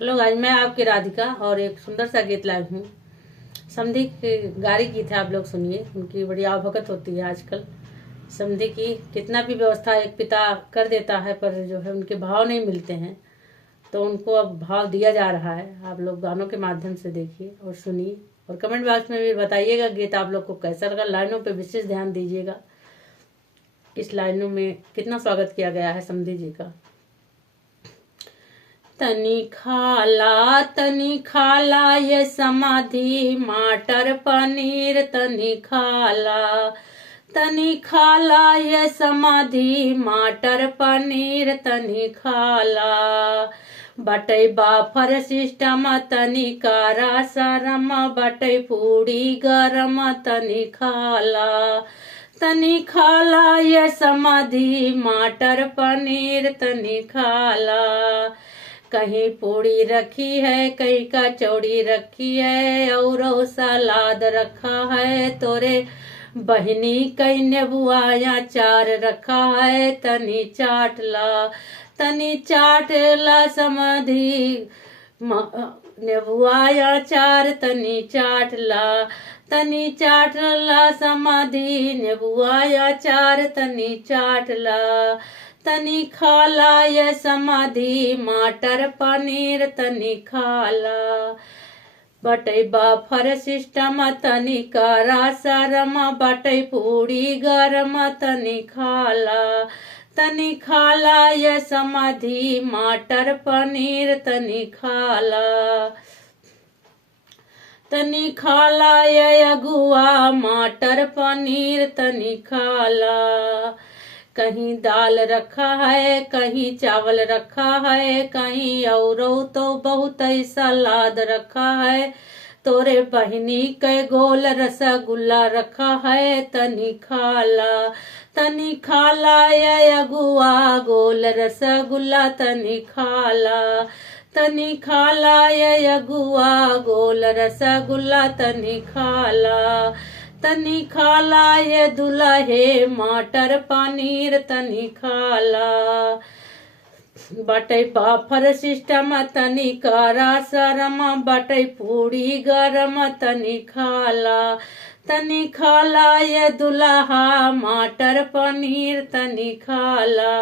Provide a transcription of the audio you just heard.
Hello guys, मैं आपकी राधिका और एक सुंदर सा गीत लाई हूँ। समधी की गारी गीत है, आप लोग सुनिए। उनकी बड़ी आवभगत होती है आजकल। समधी की कितना भी व्यवस्था एक पिता कर देता है, पर जो है उनके भाव नहीं मिलते हैं, तो उनको अब भाव दिया जा रहा है। आप लोग गानों के माध्यम से देखिए और सुनिए, और कमेंट बॉक्स में भी बताइएगा गीत आप लोग को कैसा लगा। लाइनों पे विशेष ध्यान दीजिएगा, इस लाइनों में कितना स्वागत किया गया है समधी जी का। तनी खाला ये समाधि माटर पनीर तनी खाला ये समाधि माटर पनीर तनी खाला। बटै बाफर सिस्टम तनी कारा सरम बटै पूड़ी गरम तनी खाला ये समाधि माटर पनीर तनी खाला। कहीं पूड़ी रखी है, कहीं कचौड़ी रखी है, और सलाद रखा है तोरे बहनी। कहीं नेबुआ चार रखा है, तनी चाट ला समधी। नेबुआ चार तनी चाट ला समधी। नेबुआ चार तनी चाट ला। तनी खाला ये समाधि माटर पनीर तनी खाला। बटै बाफर सिस्टम तनी करा सरम बटै पूड़ी गरम तनी खाला ये समाधि माटर पनीर तनी खाला ये अगुआ माटर पनीर तनी खाला। कहीं दाल रखा है, कहीं चावल रखा है, कहीं और तो बहुत ही सलाद रखा है तोरे बहनी के गोल रसगुल्ला रखा है, तनी खाला ये अगुआ गोल रसगुल्ला तनी खाला ये अगुआ गोल रसगुल्ला तनी खाला ये दुल्हे माटर पनीर तनी खाला। बटै बाफर सिस्टम तनी करा सरम बटै पूड़ी गरम तनी खाला ये दुल्हा माटर पनीर तनी खाला।